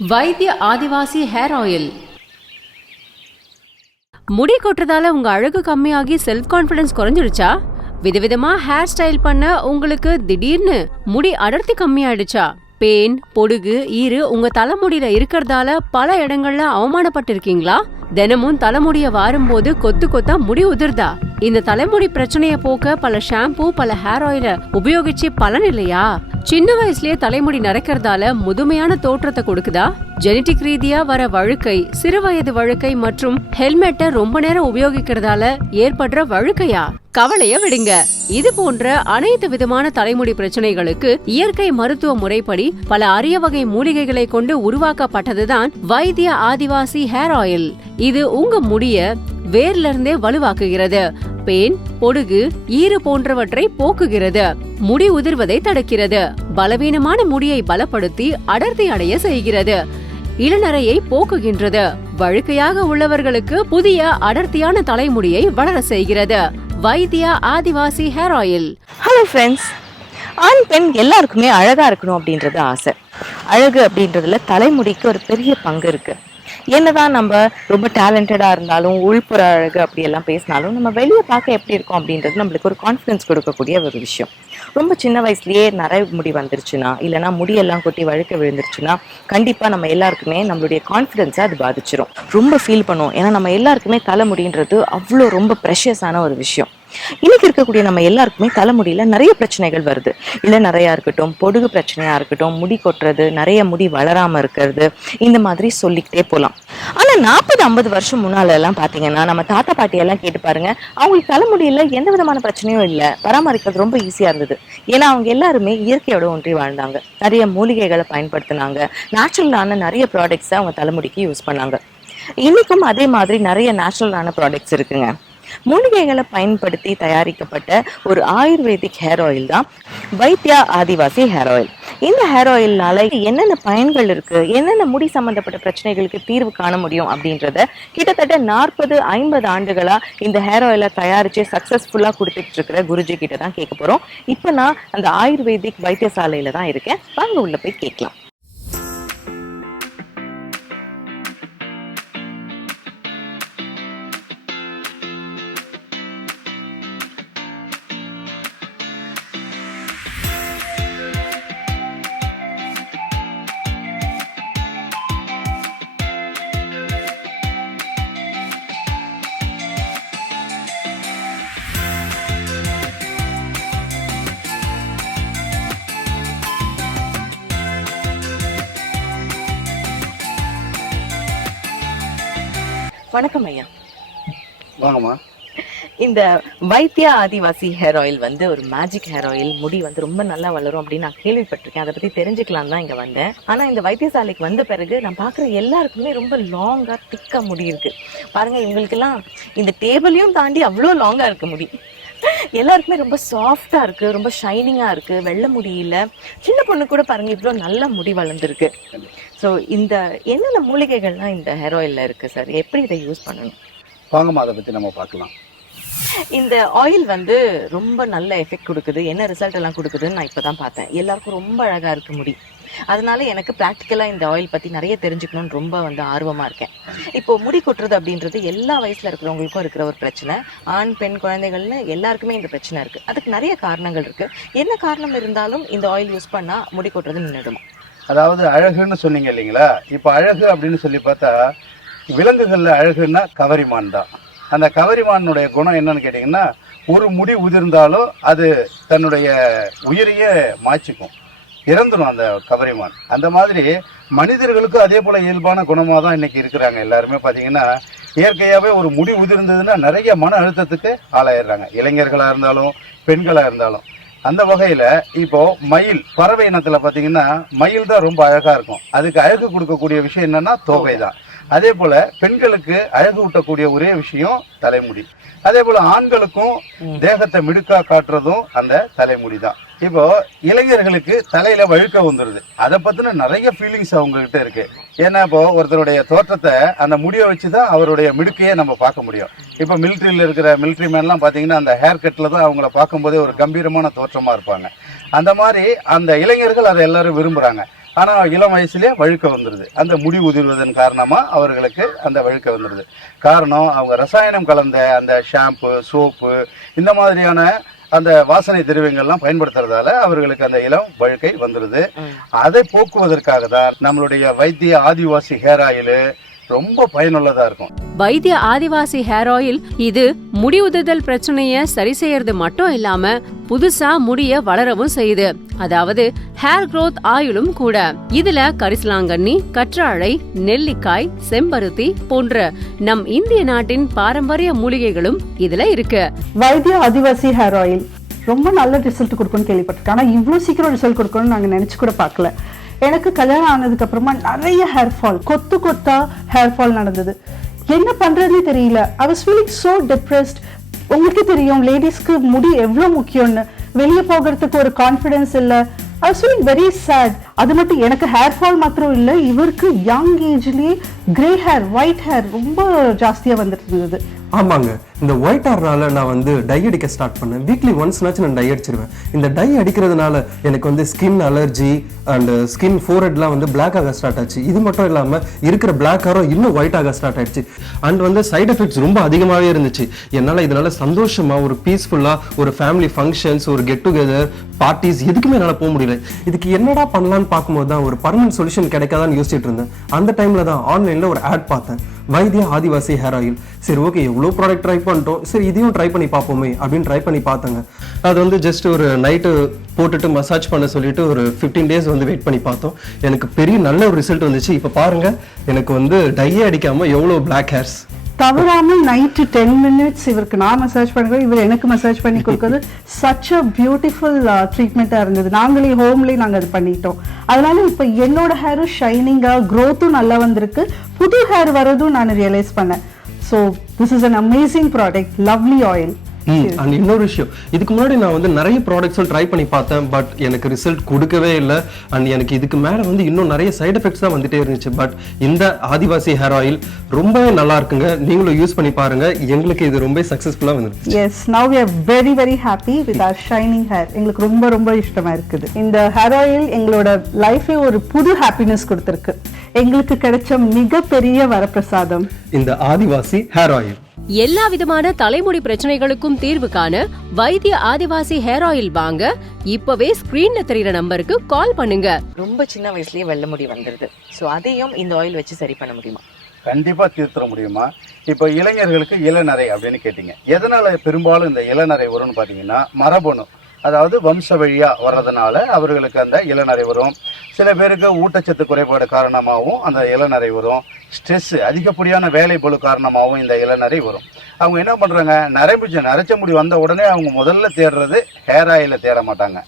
வைத்திய ஆதிவாசி hair oil. முடி கொட்டுறதால உங்க அழகு கம்மியாகி செல்ஃப் கான்ஃபிடன்ஸ் குறைஞ்சிடுச்சா? விதவிதமா ஹேர் ஸ்டைல் பண்ண உங்களுக்கு திடீர்னு முடி அடர்த்தி கம்மியாயிடுச்சா? பேன், பொடுகு, ஈறு உங்க தலைமுடியில இருக்கிறதால பல இடங்கள்ல அவமானப்பட்டிருக்கீங்களா? தினமும் தலைமுடிய வாரும்போது கொத்து கொத்தா முடி உதிர்தா? இந்த தலைமுடி பிரச்சனைய போக்க பல ஷாம்பூ, பல ஹேர் ஆயில உபயோகிச்சு பலன் இல்லையா? சின்ன வயசுலயே தலைமுடி நரைக்கிறதால முதுமையான தோற்றத்தை கொடுக்குதா? ஜெனடிக் ரீதியா வர வழுக்கை, சிறு வயது வழுக்கை மற்றும் ஹெல்மெட்டை ரொம்ப நேரம் உபயோகிக்கிறதால ஏற்படுற வழுக்கையா? கவலைய விடுங்க. இது போன்ற அனைத்து விதமான தலைமுடி பிரச்சனைகளுக்கு இயற்கை மருத்துவ முறைப்படி பல அரிய வகை மூலிகைகளை கொண்டு உருவாக்கப்பட்டதுதான் வைத்திய ஆதிவாசி ஹேர் ஆயில். இது உங்க முடிய வேர்ல இருந்தே வலுவாக்குகிறது. பேன், பொடுகு, ஈறு போன்றவற்றை போக்குகிறது. முடி உதிர்வதை தடுக்கிறது. பலவீனமான முடியை பலப்படுத்தி அடர்த்தி அடைய செய்கிறது. இளநரையை போக்குகின்றது. வழுக்கையாக உள்ளவர்களுக்கு புதிய அடர்த்தியான தலைமுடியை வளர செய்கிறது. வைத்தியா ஆதிவாசி ஹேர் ஆயில். ஹலோ ஃப்ரெண்ட்ஸ், ஆண் பெண் எல்லாருக்குமே அழகா இருக்கணும் அப்படின்றது ஆசை. அழகு அப்படின்றதுல தலைமுடிக்கு ஒரு பெரிய பங்கு இருக்கு. என்னதான் நம்ம ரொம்ப டேலண்டடா இருந்தாலும், உள்புற அழகு அப்படியெல்லாம் பேசினாலும், நம்ம வெளியே பார்க்க எப்படி இருக்கோம் அப்படின்றது நம்மளுக்கு ஒரு கான்ஃபிடன்ஸ் கொடுக்கக்கூடிய ஒரு விஷயம். ரொம்ப சின்ன வயசுலயே நிறைய முடி வந்துருச்சுன்னா, இல்லைன்னா முடியெல்லாம் கொட்டி வழுக்க விழுந்துருச்சுன்னா, கண்டிப்பா நம்ம எல்லாருக்குமே நம்மளுடைய கான்ஃபிடன்ஸை அது பாதிச்சிடும். ரொம்ப ஃபீல் பண்ணுவோம். ஏன்னா நம்ம எல்லாருக்குமே தலைமுடின்றது அவ்வளோ ரொம்ப ப்ரெஷியஸான ஒரு விஷயம். இன்னைக்கு இருக்கக்கூடிய நம்ம எல்லாருக்குமே தலைமுடியில நிறைய பிரச்சனைகள் வருது. இல்லை நிறையா இருக்கட்டும், பொடுகு பிரச்சனையா இருக்கட்டும், முடி கொட்டுறது, நிறைய முடி வளராம இருக்கிறது, இந்த மாதிரி சொல்லிக்கிட்டே போகலாம். ஆனா 40-50 வருஷம் முன்னால எல்லாம் பாத்தீங்கன்னா, நம்ம தாத்தா பாட்டி எல்லாம் கேட்டு பாருங்க, அவங்களுக்கு தலைமுடியில எந்த விதமான பிரச்சனையும் இல்லை, பராமரிக்கிறது ரொம்ப ஈஸியா இருந்தது. ஏன்னா அவங்க எல்லாருமே இயற்கையோட ஒன்றி வாழ்ந்தாங்க. நிறைய மூலிகைகளை பயன்படுத்தினாங்க. நேச்சுரலான நிறைய ப்ராடக்ட்ஸை அவங்க தலைமுடிக்கு யூஸ் பண்ணாங்க. இன்னைக்கும் அதே மாதிரி நிறைய நேச்சுரலான ப்ராடக்ட்ஸ் இருக்குங்க. மூலிகைகளை பயன்படுத்தி தயாரிக்கப்பட்ட ஒரு ஆயுர்வேதிக் ஹேர் ஆயில் தான் வைத்தியா ஆதிவாசி ஹேர் ஆயில். இந்த ஹேர் ஆயில்னால என்னென்ன பயன்கள் இருக்கு, என்னென்ன முடி சம்பந்தப்பட்ட பிரச்சனைகளுக்கு தீர்வு காண முடியும் அப்படின்றத கிட்டத்தட்ட 40-50 ஆண்டுகளா இந்த ஹேர் ஆயிலை தயாரிச்சு சக்சஸ்ஃபுல்லா கொடுத்துட்டு இருக்கிற குருஜி கிட்ட தான் கேட்க போறோம். இப்ப நான் அந்த ஆயுர்வேதிக் வைத்தியசாலையில தான் இருக்கேன். வாங்க உள்ள போய் கேட்கலாம். வணக்கம் ஐயா. வாங்கம்மா. இந்த வைத்தியா ஆதிவாசி ஹேர் ஆயில் வந்து ஒரு மேஜிக் ஹேர் ஆயில். முடி வந்து ரொம்ப நல்லா வளரும் அப்படின்னு நான் கேள்விப்பட்டிருக்கேன். அதை பத்தி தெரிஞ்சுக்கலாம் தான் இங்க வந்தேன். ஆனா இந்த வைத்தியசாலைக்கு வந்த பிறகு நான் பாக்குற எல்லாருக்குமே ரொம்ப லாங்கா திக்கா முடி இருக்கு. பாருங்க, இவங்களுக்கெல்லாம் இந்த டேபிளையும் தாண்டி அவ்வளோ லாங்கா இருக்கு முடி. எல்லாருக்குமே ரொம்ப சாஃப்டா இருக்கு, ரொம்ப ஷைனிங்கா இருக்கு. வெள்ளை முடியல, சின்ன பொண்ணு கூட பாருங்க இவ்வளோ நல்ல முடி வளர்ந்துருக்கு. ஸோ இந்த என்னென்ன மூலிகைகள்லாம் இந்த ஹேர் ஆயில்ல இருக்கு சார்? எப்படி இதை யூஸ் பண்ணணும்? வாங்கம்மா, அதை பத்தி நம்ம பார்க்கலாம். இந்த ஆயில் வந்து ரொம்ப நல்ல எஃபெக்ட் கொடுக்குது. என்ன ரிசல்ட் எல்லாம் கொடுக்குதுன்னு நான் இப்பதான் பார்த்தேன். எல்லாருக்கும் ரொம்ப அழகா இருக்கு முடி. அதனால எனக்கு ப்ராக்டிக்கலா இந்த ஆயில் பத்தி நிறைய தெரிஞ்சுக்கணும்னு ரொம்ப வந்து ஆர்வமா இருக்கேன். இப்போ முடி கொட்டுறது அப்படின்றது எல்லா வயசுல இருக்கிறவங்களுக்கும் இருக்கிற ஒரு பிரச்சனை. ஆண், பெண், குழந்தைகள்னு எல்லாருக்குமே இந்த பிரச்சனை இருக்கு. அதுக்கு நிறைய காரணங்கள் இருக்கு. என்ன காரணம் இருந்தாலும் இந்த ஆயில் யூஸ் பண்ணா முடி கொட்டுறது நின்றுடுமா? அதாவது அழகுன்னு சொன்னீங்க இல்லைங்களா? இப்போ அழகு அப்படின்னு சொல்லி பார்த்தா, விலங்குகள்ல அழகுன்னா கவரிமான் தான். அந்த கவரிமானுடைய குணம் என்னன்னு கேட்டிங்கன்னா, ஒரு முடி உதிர்ந்தாலும் அது தன்னுடைய உயிரையே மாய்ச்சிக்கும், இறந்துடும் அந்த கவரிமான். அந்த மாதிரி மனிதர்களுக்கும் அதே போல இயல்பான குணமாக தான் இன்னைக்கு இருக்கிறாங்க. எல்லாருமே பார்த்தீங்கன்னா, இயற்கையாகவே ஒரு முடி உதிர்ந்ததுன்னா நிறைய மன அழுத்தத்துக்கு ஆளாயிடுறாங்க, இளைஞர்களாக இருந்தாலும் பெண்களாக இருந்தாலும். அந்த வகையில் இப்போ மயில், பறவை இனத்தில் பார்த்தீங்கன்னா மயில் தான் ரொம்ப அழகாக இருக்கும். அதுக்கு அழகு கொடுக்கக்கூடிய விஷயம் என்னன்னா தோகை தான். அதே போல பெண்களுக்கு அழகு ஊட்டக்கூடிய ஒரே விஷயம் தலைமுடி. அதே போல ஆண்களுக்கும் தேகத்தை மிடுக்கா காட்டுறதும் அந்த தலைமுடி தான். இப்போ இளைஞர்களுக்கு தலையில வழுக்க வந்துடுது. அதை பத்தின நிறைய ஃபீலிங்ஸ் அவங்க கிட்ட இருக்கு. ஏன்னா இப்போ ஒருத்தருடைய தோற்றத்தை அந்த முடியை வச்சுதான் அவருடைய மிடுக்கையே நம்ம பார்க்க முடியும். இப்போ மிலிட்ரியில இருக்கிற மிலிட்ரி மேன்லாம் பாத்தீங்கன்னா அந்த ஹேர் கட்ல தான் அவங்கள பார்க்கும் போதே ஒரு கம்பீரமான தோற்றமா இருப்பாங்க. அந்த மாதிரி அந்த இளைஞர்கள் அதை எல்லாரும் விரும்புறாங்க. ஆனால் இளம் வயசுலேயே வழுக்க வந்துடுது. அந்த முடி உதிர்வதன் காரணமாக அவர்களுக்கு அந்த வழுக்க வந்துடுது. காரணம் அவங்க ரசாயனம் கலந்த அந்த ஷாம்பு, சோப்பு, இந்த மாதிரியான அந்த வாசனை திரவியங்கள்லாம் பயன்படுத்துறதால அவர்களுக்கு அந்த இளம் வழுக்கை வந்துடுது. அதை போக்குவதற்காக தான் நம்மளுடைய வைத்திய ஆதிவாசி ஹேர் ஆயில் ரொம்ப பயனுள்ளதா இருக்கும். வைத்திய ஆதிவாசி ஹேர் ஆயில் இது முடி உதிர்தல் பிரச்சனைய சரி செய்யறது மட்டும் இல்லாம புதுசா முடிய வளரவும் செய்யுது. அதாவது ஹேர் growth ஆயிலும் கூட. இதுல கரிசலாங்கண்ணி, கற்றாழை, நெல்லிக்காய், செம்பருத்தி போன்ற நம் இந்திய நாட்டின் பாரம்பரிய மூலிகைகளும் இதுல இருக்கு. வைத்திய ஆதிவாசி ஹேர் ஆயில் ரொம்ப நல்ல ரிசல்ட் கொடுக்கும்னு கேள்விப்பட்டிருக்கேன். ஆனா இவ்வளவு சீக்கிரம் ரிசல்ட் கொடுக்கணும்னு நாங்க நினைச்சு கூட பார்க்கல. எனக்கு கல்யாணம் ஆனதுக்கு அப்புறமா நிறைய ஹேர் ஃபால், கொத்தா ஹேர் ஃபால் நடந்தது. என்ன பண்றதுன்னே தெரியல. I was feeling so depressed. உங்களுக்கு தெரியும் லேடிஸ்க்கு முடி எவ்வளவு முக்கியம்னு. வெளியே போகிறதுக்கு ஒரு கான்ஃபிடன்ஸ் இல்லை. I was feeling very sad. அது மட்டும் எனக்கு ஹேர் ஃபால் மாத்திரம் இல்லை, இவருக்கு யங் ஏஜ்லயே கிரே ஹேர், ஒயிட் ஹேர் ரொம்ப ஜாஸ்தியா வந்துட்டு இருந்தது. ஆமாங்க, இந்த ஒயிட் ஹேர்னால நான் வந்து டை அடிக்க ஸ்டார்ட் பண்ணேன். வீக்லி ஒன்ஸ்னாச்சும் நான் டை அடிச்சிருவேன். இந்த டை அடிக்கிறதுனால எனக்கு வந்து ஸ்கின் அலர்ஜி அண்ட் ஸ்கின் ஃபோர்ஹெட்லாம் வந்து பிளாக் ஆக ஸ்டார்ட் ஆச்சு. இது மட்டும் இல்லாமல் இருக்கிற பிளாக் ஹேரும் இன்னும் ஒயிட் ஆக ஸ்டார்ட் ஆயிடுச்சு. அண்ட் வந்து சைட் எஃபெக்ட்ஸ் ரொம்ப அதிகமாகவே இருந்துச்சு. என்னால் இதனால சந்தோஷமாக ஒரு பீஸ்ஃபுல்லாக ஒரு ஃபேமிலி ஃபங்க்ஷன்ஸ், ஒரு கெட் டுகெதர், பார்ட்டிஸ் எதுக்குமே என்னால் போக முடியல. இதுக்கு என்னடா பண்ணலான்னு பார்க்கும்போது தான் ஒரு பர்மனன்ட் சொல்யூஷன் கிடைக்காதான்னு யோசிச்சுட்டு இருந்தேன். அந்த டைமில் தான் ஆன்லைனில் ஒரு ஆட் பார்த்தேன், வைத்திய ஆதிவாசி ஹேர் ஆயில். சரி ஓகே, எவ்வளோ ப்ராடக்ட் ட்ரை பண்ணிட்டோம், சரி இதையும் ட்ரை பண்ணி பார்ப்போமே அப்படின்னு ட்ரை பண்ணி பார்த்தாங்க. அது வந்து ஜஸ்ட் ஒரு நைட்டு போட்டுட்டு மசாஜ் பண்ண சொல்லிட்டு ஒரு 15 days வந்து வெயிட் பண்ணி பார்த்தோம். எனக்கு பெரிய நல்ல ஒரு ரிசல்ட் வந்துச்சு. இப்போ பாருங்க, எனக்கு வந்து டையே அடிக்காம எவ்வளோ பிளாக் ஹேர்ஸ். தவறாம நைட்டு 10 minutes இவருக்கு நான் மசாஜ் பண்ணுறேன், இவர் எனக்கு மசாஜ் பண்ணி கொடுக்குறது சச் அ பியூட்டிஃபுல் ட்ரீட்மெண்ட்டாக இருந்தது. நாங்களே ஹோம்லேயே நாங்கள் அது பண்ணிட்டோம். அதனால இப்போ என்னோட ஹேரும் ஷைனிங்காக, க்ரோத்தும் நல்லா வந்திருக்கு. புது ஹேர் வரதும் நான் ரியலைஸ் பண்ணேன். So this is an amazing product, lovely oil. And இன்னொரு விஷயம், இதுக்கு முன்னாடி நான் வந்து நிறைய ப்ராடக்ட்ஸும் ட்ரை பண்ணி பார்த்தேன். பட் எனக்கு ரிசல்ட் கொடுக்கவே இல்லை. அண்ட் எனக்கு இதுக்கு மேலே வந்து இன்னும் நிறைய சைட் எஃபெக்ட்ஸ் தான் வந்துட்டே இருந்துச்சு. பட் இந்த ஆதிவாசி ஹேர் ஆயில் ரொம்பவே நல்லா இருக்குங்க. நீங்களும் யூஸ் பண்ணி பாருங்க. எங்களுக்கு இது ரொம்ப சக்ஸஸ்ஃபுல்லாக வந்துருச்சு. Yes, now we are very very happy with our shining hair. எங்களுக்கு ரொம்ப ரொம்ப இஷ்டமா இருக்குது. இந்த ஹேர் ஆயில் எங்களோட லைஃபே ஒரு புது ஹாப்பினஸ் கொடுத்துருக்கு. எங்களுக்கு கிடைச்ச மிகப்பெரிய வரப்பிரசாதம் இந்த ஆதிவாசி ஹேர் ஆயில். எல்லா விதமான தலைமுடி பிரச்சனைகளுக்கும் தீர்வு காண வைத்திய ஆதிவாசி ஹேர் ஆயில் வாங்க இப்பவே ஸ்கிரீன்ல தெரியுற நம்பருக்கு கால் பண்ணுங்க. ரொம்ப சின்ன வயசுலயே வெள்ளை முடி வந்துருது. ஸோ அதையும் இந்த ஆயில் வச்சு சரி பண்ண முடியுமா? கண்டிப்பாக தீர்த்துற முடியுமா? இப்போ இளைஞர்களுக்கு இளநரை அப்படின்னு கேட்டிங்க. எதனால பெரும்பாலும் இந்த இளநரை வரும்னு பார்த்தீங்கன்னா, மரபணு, அதாவது வம்ச வழியா வர்றதுனால அவர்களுக்கு அந்த இளநரை வரும். சில பேருக்கு ஊட்டச்சத்து குறைபாடு காரணமாகவும் அந்த இளநரை வரும். ஸ்ட்ரெஸ், அதிகப்படியான வேலை பளு காரணமாகவும் இந்த இளநரை வரும். அவங்க என்ன பண்றாங்க, நரைச்ச முடி வந்த உடனே அவங்க முதல்ல தேடுறது ஹேர் ஆயில தேட மாட்டாங்க,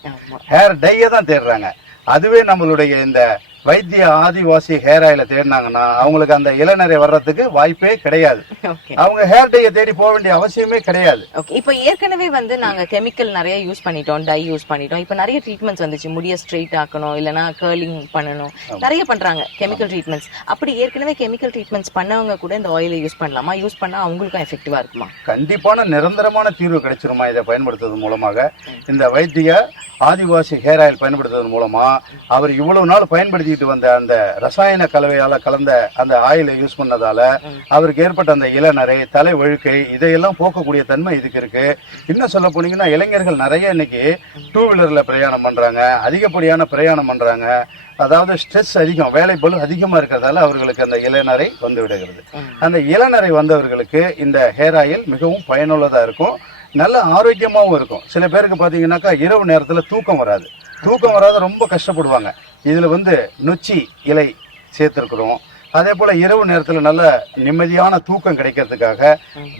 ஹேர் டையை தான் தேடுறாங்க. அதுவே நம்மளுடைய இந்த வைத்திய ஆதிவாசி ஹேர் ஆயில தேடினாங்கன்னா அவங்களுக்கு அந்த இளநரை வர்றதுக்கு வாய்ப்பே கிடையாது. அவங்க ஹேர் டையை தேடி போக வேண்டிய அவசியமே கிடையாது. இப்போ ஏற்கனவே வந்து நாங்க கெமிக்கல் நிறைய யூஸ் பண்ணிட்டோம், டை யூஸ் பண்ணிட்டோம். இப்போ நிறைய ட்ரீட்மெண்ட்ஸ் வந்துச்சு. முடிய ஸ்ட்ரெயிட் ஆக்கணும், இல்லைன்னா கர்லிங் பண்ணணும், நிறைய பண்றாங்க கெமிக்கல் ட்ரீட்மெண்ட்ஸ். அப்படி ஏற்கனவே கெமிக்கல் ட்ரீட்மெண்ட்ஸ் பண்ணவங்க கூட இந்த ஆயிலை யூஸ் பண்ணலாமா? யூஸ் பண்ணா அவங்களுக்கும் எஃபெக்டிவா இருக்குமா? கண்டிப்பான நிரந்தரமான தீர்வு கிடைச்சிருமா இதை பயன்படுத்துறது மூலமாக? இந்த வைத்திய ஆதிவாசி ஹேர் ஆயில் பயன்படுத்துவதன் மூலமா அவர் இவ்வளவு நாள் பயன்படுத்திட்டு வந்த அந்த ரசாயன கலவையால கலந்த அந்த ஆயிலை யூஸ் பண்ணதால அவருக்கு ஏற்பட்ட அந்த இளநரை, தலை வழுக்கை, இதையெல்லாம் போக்கக்கூடிய தன்மை இதுக்கு இருக்கு. இன்னும் சொல்ல போனீங்கன்னா, இளைஞர்கள் நிறைய இன்னைக்கு 2 வீலர்ல பிரயாணம் பண்றாங்க, அதிகப்படியான பிரயாணம் பண்றாங்க. அதாவது ஸ்ட்ரெஸ் அதிகம், வேலை பளு அதிகமா இருக்கிறதால அவர்களுக்கு அந்த இளநரை வந்து விடுகிறது. அந்த இளநரை வந்தவர்களுக்கு இந்த ஹேர் ஆயில் மிகவும் பயனுள்ளதா இருக்கும், நல்ல ஆரோக்கியமாகவும் இருக்கும். சில பேருக்கு பார்த்தீங்கன்னாக்கா இரவு நேரத்தில் தூக்கம் வராது, ரொம்ப கஷ்டப்படுவாங்க. இதில் வந்து நொச்சி இலை சேர்த்துருக்குறோம். அதே போல் இரவு நேரத்தில் நல்ல நிம்மதியான தூக்கம் கிடைக்கிறதுக்காக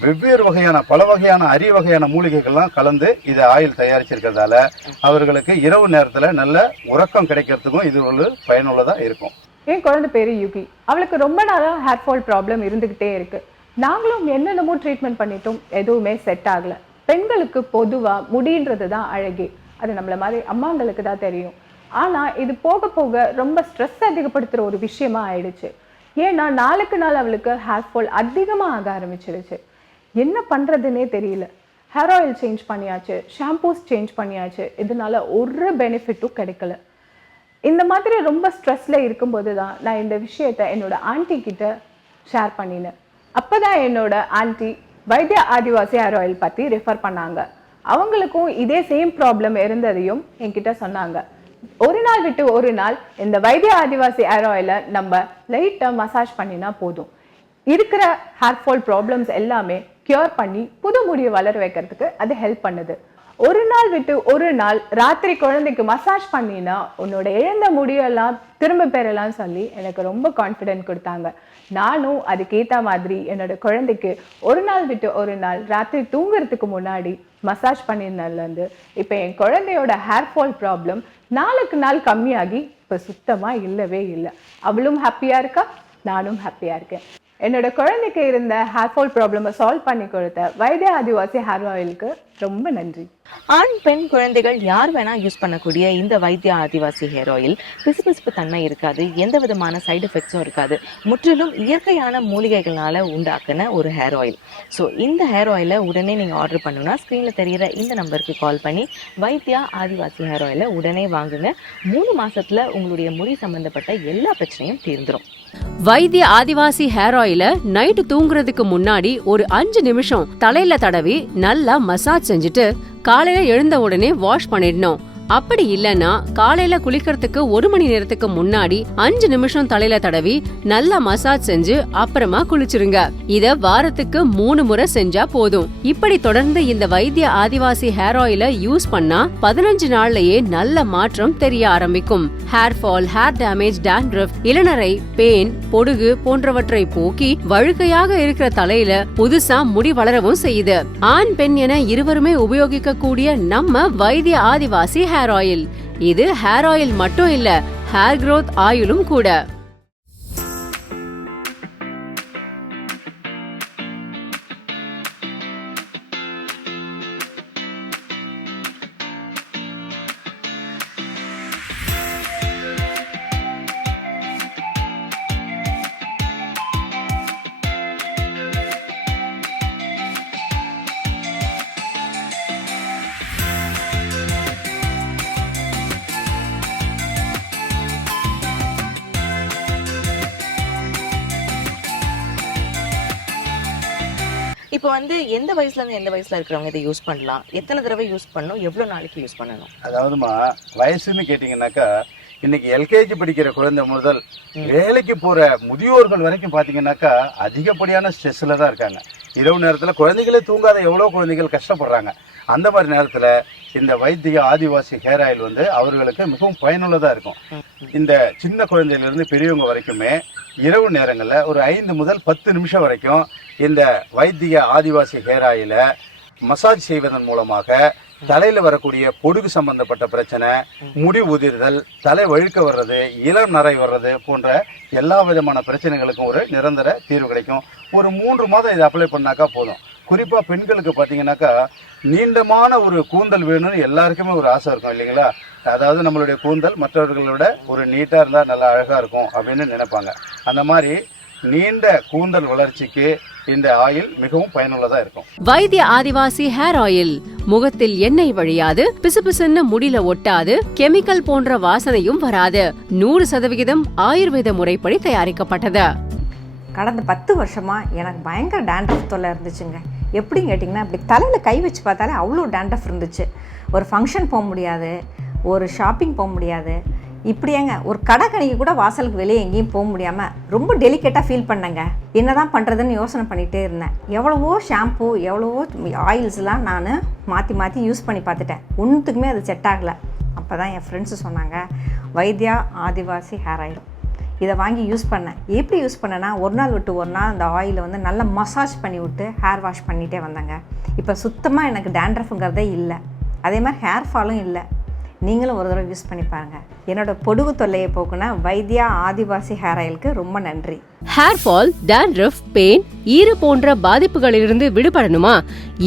வெவ்வேறு வகையான, பல வகையான, அரிய வகையான மூலிகைகள்லாம் கலந்து இதை ஆயில் தயாரிச்சிருக்கிறதால அவர்களுக்கு இரவு நேரத்தில் நல்ல உறக்கம் கிடைக்கிறதுக்கும் இது ஒரு பயனுள்ளதாக இருக்கும். என் குழந்தை பேரு யுகி. அவளுக்கு ரொம்ப நாளாக ஹேர் ஃபால் ப்ராப்ளம் இருந்துக்கிட்டே இருக்கு. நாங்களும் என்னென்னமோ ட்ரீட்மெண்ட் பண்ணிட்டோம், எதுவுமே செட் ஆகல. பெண்களுக்கு பொதுவாக முடின்றது தான் அழகே, அது நம்மள மாதிரி அம்மாங்களுக்கு தான் தெரியும். ஆனால் இது போக போக ரொம்ப ஸ்ட்ரெஸ் அதிகப்படுத்துகிற ஒரு விஷயமா ஆயிடுச்சு. ஏன்னா நாளுக்கு நாள் அவளுக்கு ஹேர் ஃபால் அதிகமாக ஆக ஆரம்பிச்சிருச்சு. என்ன பண்ணுறதுன்னே தெரியல. ஹேர் ஆயில் சேஞ்ச் பண்ணியாச்சு, ஷாம்பூஸ் சேஞ்ச் பண்ணியாச்சு, இதனால ஒரு பெனிஃபிட்டும் கிடைக்கல. இந்த மாதிரி ரொம்ப ஸ்ட்ரெஸ்ல இருக்கும்போது தான் நான் இந்த விஷயத்தை என்னோட ஆன்ட்டி கிட்ட ஷேர் பண்ணினேன். அப்பதான் என்னோட ஆன்ட்டி வைத்தியா ஆதிவாசி ஹேர் ஆயில் பத்தி ரெஃபர் பண்ணாங்க. அவங்களுக்கும் இதே சேம் ப்ராப்ளம் இருந்ததையும் என்கிட்ட சொன்னாங்க. ஒரு நாள் விட்டு ஒரு நாள் இந்த வைத்தியா ஆதிவாசி ஹேர் ஆயிலை நம்ம லைட்டா மசாஜ் பண்ணினா போதும், இருக்கிற ஹேர் ஃபால் ப்ராப்ளம்ஸ் எல்லாமே கியூர் பண்ணி புது முடியை வளர வைக்கிறதுக்கு அது ஹெல்ப் பண்ணுது. ஒரு நாள் விட்டு ஒரு நாள் ராத்திரி குழந்தைக்கு மசாஜ் பண்ணினா உன்னோட இழந்த முடியெல்லாம் திரும்ப பெறலாம் சொல்லி எனக்கு ரொம்ப கான்ஃபிடென்ட் கொடுத்தாங்க. நானும் அதுக்கேற்ற மாதிரி என்னோட குழந்தைக்கு ஒரு நாள் விட்டு ஒரு நாள் ராத்திரி தூங்குறதுக்கு முன்னாடி மசாஜ் பண்ணியிருந்ததுலேருந்து இப்போ என் குழந்தையோட ஹேர் ஃபால் ப்ராப்ளம் நாளுக்கு நாள் கம்மியாகி இப்போ சுத்தமாக இல்லவே இல்லை. அவளும் ஹாப்பியாக இருக்கா, நானும் ஹாப்பியாக இருக்கேன். என்னோட குழந்தைக்கு இருந்த ஹேர் ஃபால் ப்ராப்ளமை சால்வ் பண்ணி கொடுத்த வைத்தியா ஆதிவாசி ஹேர் ஆயிலுக்கு ரொம்ப நன்றி. ஆண் பெண் குழந்தைகள் யார் வேணா யூஸ் பண்ணக்கூடிய இந்த வைத்தியா ஆதிவாசி ஹேர் ஆயில் பிசுபிசுப்பு தன்மை இருக்காது, எந்த விதமான சைடு எஃபெக்ட்ஸும் இருக்காது. முற்றிலும் இயற்கையான மூலிகைகளால உண்டாக்குன ஒரு ஹேர் ஆயில். ஸோ இந்த ஹேர் ஆயிலை உடனே நீங்க ஆர்டர் பண்ணணும்னா ஸ்க்ரீன்ல தெரிகிற இந்த நம்பருக்கு கால் பண்ணி வைத்தியா ஆதிவாசி ஹேர் ஆயிலை உடனே வாங்குங்க. 3 மாசத்துல உங்களுடைய முடி சம்பந்தப்பட்ட எல்லா பிரச்சனையும் தீர்ந்துடும். வைத்திய ஆதிவாசி ஹேர் ஆயில நைட்டு தூங்குறதுக்கு முன்னாடி ஒரு 5 நிமிஷம் தலையில தடவி நல்லா மசாஜ் செஞ்சுட்டு காலையில எழுந்த உடனே வாஷ் பண்ணிடணும். அப்படி இல்லைன்னா காலையில குளிக்கிறதுக்கு 1 மணி நேரத்துக்கு முன்னாடி 5 நிமிஷம் தலையில தடவி நல்லா மசாஜ் செஞ்சு அப்புறமா குளிச்சிருங்க. இத வாரத்துக்கு 3 முறை செஞ்சா போதும். இப்படி தொடர்ந்து இந்த வைத்திய ஆதிவாசி ஹேர் ஆயில யூஸ் பண்ணா 15 நாள்லயே நல்ல மாற்றம் தெரிய ஆரம்பிக்கும். Hair fall, hair damage, dandruff, இளநரை, பேன், பொடுகு போன்றவற்றை போக்கி வழுக்கையாக இருக்கிற தலையில புதுசா முடி வளரவும் செய்யுது. ஆண் பெண் என இருவருமே உபயோகிக்க கூடிய நம்ம வைத்திய ஆதிவாசி ஹேர் ஆயில். இது ஹேர் ஆயில் மட்டும் இல்ல, ஹேர் growth ஆயிலும் கூட. இப்போ வந்து எந்த வயசுல இருந்து எந்த வயசுல இருக்கிறவங்க இதை யூஸ் பண்ணலாம், எத்தனை தடவை யூஸ் பண்ணணும், எவ்வளவு நாளைக்கு யூஸ் பண்ணணும்? அதாவதுமா வயசுன்னு கேட்டீங்கன்னாக்கா இன்னைக்கு எல்கேஜி படிக்கிற குழந்தை முதல் வேலைக்கு போற முதியோர்கள் வரைக்கும் பாத்தீங்கன்னாக்கா அதிகப்படியான ஸ்ட்ரெஸ்ல தான் இருக்காங்க. இரவு நேரத்துல குழந்தைகளே தூங்காத எவ்வளவு குழந்தைகள் கஷ்டப்படுறாங்க. அந்த மாதிரி நேரத்துல இந்த வைத்திய ஆதிவாசி ஹேர் ஆயில் வந்து அவர்களுக்கு மிகவும் பயனுள்ளதா இருக்கும். இந்த சின்ன குழந்தையில இருந்து பெரியவங்க வரைக்குமே இரவு நேரங்கள்ல ஒரு 5 முதல் 10 நிமிஷம் வரைக்கும் இந்த வைத்திய ஆதிவாசி ஹேர் ஆயிலை மசாஜ் செய்வதன் மூலமாக தலையில வரக்கூடிய பொடுகு சம்பந்தப்பட்ட பிரச்சனை, முடி உதிர்தல், தலை வழுக்க வர்றது, இளம் நரை வர்றது போன்ற எல்லா விதமான பிரச்சனைகளுக்கும் ஒரு நிரந்தர தீர்வு கிடைக்கும். ஒரு 3 மாதம் இதை அப்ளை பண்ணாக்கா போதும். குறிப்பா பெண்களுக்கு பாத்தீங்கன்னாக்கா நீண்டமான ஒரு கூந்தல் வேணும்னு எல்லாருக்குமே ஒரு ஆசை இருக்கும் இல்லைங்களா? அதாவது நம்மளுடைய கூந்தல் மற்றவர்களோட ஒரு நீட்டா இருந்தா நல்லா அழகா இருக்கும் அப்படின்னு நினைப்பாங்க. அந்த மாதிரி நீண்ட கூந்தல் வளர்ச்சிக்கு இந்த ஆயில் மிகவும் பயனுள்ளதா இருக்கும். வைத்திய ஆதிவாசி ஹேர் ஆயில் முகத்தில் எண்ணெய் வழியாது, பிசுபிசுன்னு முடியில ஒட்டாது, கெமிக்கல் போன்ற வாசனையும் வராது. 100% ஆயுர்வேத முறைப்படி தயாரிக்கப்பட்டது. கடந்த 10 வருஷமாக எனக்கு பயங்கர டேண்ட்ரஃப் தொல்லை இருந்துச்சுங்க. எப்படின்னு கேட்டிங்கன்னா, இப்படி தலையில் கை வச்சு பார்த்தாலே அவ்வளோ டேண்ட்ரஃப் இருந்துச்சு. ஒரு ஃபங்க்ஷன் போக முடியாது, ஒரு ஷாப்பிங் போக முடியாது, இப்படியாங்க ஒரு கடை கணிக்கு கூட வாசலுக்கு வெளியே எங்கேயும் போக முடியாமல் ரொம்ப டெலிகேட்டாக ஃபீல் பண்ணேங்க. என்ன தான் பண்ணுறதுன்னு யோசனை பண்ணிகிட்டே இருந்தேன். எவ்வளவோ ஷாம்பு, எவ்வளவோ ஆயில்ஸ்லாம் நான் மாற்றி யூஸ் பண்ணி பார்த்துட்டேன். ஒன்றுத்துக்குமே அது செட் ஆகலை. அப்போ தான் என் ஃப்ரெண்ட்ஸு சொன்னாங்க, வைத்தியா ஆதிவாசி ஹேர் ஆயில் இதை வாங்கி யூஸ் பண்ணேன். எப்படி யூஸ் பண்ணேன்னா, ஒரு நாள் விட்டு ஒரு நாள் அந்த ஆயிலை வந்து நல்லா மசாஜ் பண்ணி விட்டு ஹேர் வாஷ் பண்ணிகிட்டே வந்தாங்க. இப்போ சுத்தமாக எனக்கு டேண்ட்ரஃப்ங்கிறதே இல்லை, அதே மாதிரி ஹேர் ஃபாலும் இல்லை. நீங்களும் ஒரு தடவை யூஸ் பண்ணி பாருங்கள். என்னோடய பொடுகு தொல்லையை போக்குன வைத்தியா ஆதிவாசி ஹேர் ஆயிலுக்கு ரொம்ப நன்றி. ஹேர் ஃபால், டாண்ட்ரஃப், பெயின், ஈறு போன்ற பாதிப்புகளிலிருந்து விடுபடணுமா?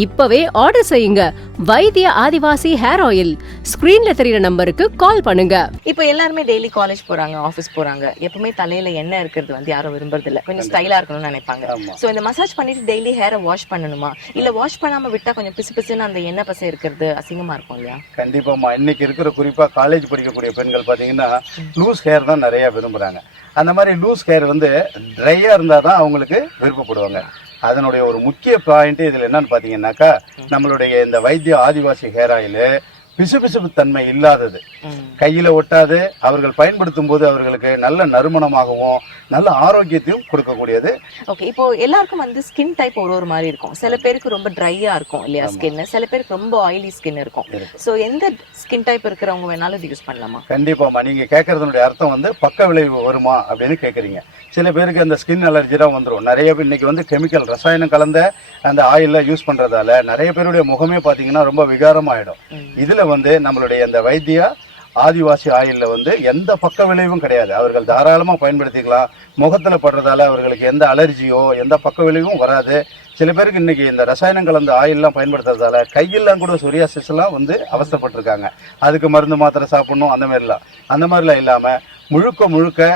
இப்பவே ஆர்டர் செய்யுங்க வைத்திய ஆதிவாசி ஹேர் ஆயில். ஸ்கிரீன்ல தெரியுற நம்பருக்கு கால் பண்ணுங்க. இப்போ எல்லாருமே டெய்லி காலேஜ் போறாங்க, ஆபீஸ் போறாங்க. எப்பவுமே தலையில எண்ணெய் இருக்கிறது வந்து யாரும் விரும்புறது இல்ல. கொஞ்சம் ஸ்டைலா இருக்கணும்னு நினைப்பாங்க. சோ இந்த மசாஜ் பண்ணிட்டு டெய்லி ஹேரை வாஷ் பண்ணணுமா, இல்ல வாஷ் பண்ணாம விட்டா கொஞ்சம் பிசு பிசுன்னு அந்த எண்ணெய் பசை இருக்கிறது அசிங்கமா இருக்கும் இல்லையா? கண்டிப்பாமா. இன்னைக்கு இருக்கிற குறிப்பா காலேஜ் படிக்கக்கூடிய பெண்கள் பாத்தீங்கன்னா லூஸ் ஹேர் தான் நிறைய விரும்புறாங்க. அந்த மாதிரி லூஸ் ஹேர் வந்து ட்ரையா இருந்தாதான் அவங்களுக்கு விருப்பப்படுவாங்க. அதனுடைய ஒரு முக்கிய பாயிண்ட் இதுல என்னன்னு பாத்தீங்கன்னாக்கா, நம்மளுடைய இந்த வைத்திய ஆதிவாசி ஹேர் ஆயில் பிசுபிசுப்பு தன்மை இல்லாதது, கையில ஒட்டாது. அவர்கள் பயன்படுத்தும் போது அவர்களுக்கு நல்ல நறுமணமாகவும் நல்ல ஆரோக்கியத்தையும் கொடுக்கக்கூடியது. ஓகே, இப்போ எல்லாருக்கும் வந்து ஸ்கின் டைப் ஒரு மாதிரி இருக்கும். சில பேருக்கு ரொம்ப ட்ரையா இருக்கும் இல்லையா ஸ்கின், சில பேருக்கு ரொம்ப ஆயிலி ஸ்கின் இருக்கும். சோ எந்த ஸ்கின் டைப் இருக்கிறவங்க வேணாலும் இது யூஸ் பண்ணலாமா? கண்டிப்பாமா. நீங்க கேட்கறதுனுடைய அர்த்தம் வந்து பக்க விளைவு வருமா அப்படின்னு கேக்குறீங்க. சில பேருக்கு அந்த ஸ்கின் அலர்ஜி தான் வந்துடும். நிறைய பேர் இன்னைக்கு வந்து கெமிக்கல் ரசாயனம் கலந்த அந்த ஆயில யூஸ் பண்றதால நிறைய பேருடைய முகமே பாத்தீங்கன்னா ரொம்ப விகாரமாயிடும். இதுல வந்து நம்மளுடைய இந்த வைத்திய ஆதிவாசி ஆயில்ல வந்து எந்த பக்க விளைவும் கிடையாது. அவர்கள் தாராளமா பயன்படுத்திக்கலாம். முகத்துல படுறதால அவர்களுக்கு எந்த அலர்ஜியோ எந்த பக்க விளைவும் வராது. சில பேருக்கு இன்னைக்கு இந்த ரசாயனம் கலந்த ஆயில்லாம் பயன்படுத்துறதால கையெல்லாம் கூட சொரியாசிஸ் எல்லாம் வந்து அவஸ்தைப்பட்டிருக்காங்க. அதுக்கு மருந்து மாத்திரை சாப்பிடணும் அந்த மாதிரிலாம் இல்லாம முழுக்க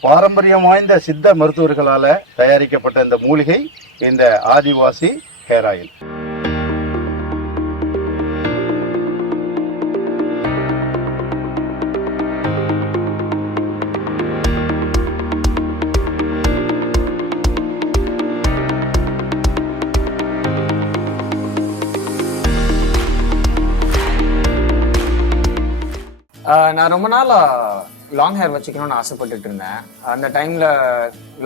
பாரம்பரியம் வாய்ந்த சித்த மருத்துவர்களால தயாரிக்கப்பட்ட இந்த மூலிகை இந்த ஆதிவாசி ஹேர் ஆயில். நான் ரொம்ப நாள் லாங் ஹேர் வச்சுக்கணும்னு ஆசைப்பட்டுட்டு இருந்தேன். அந்த டைமில்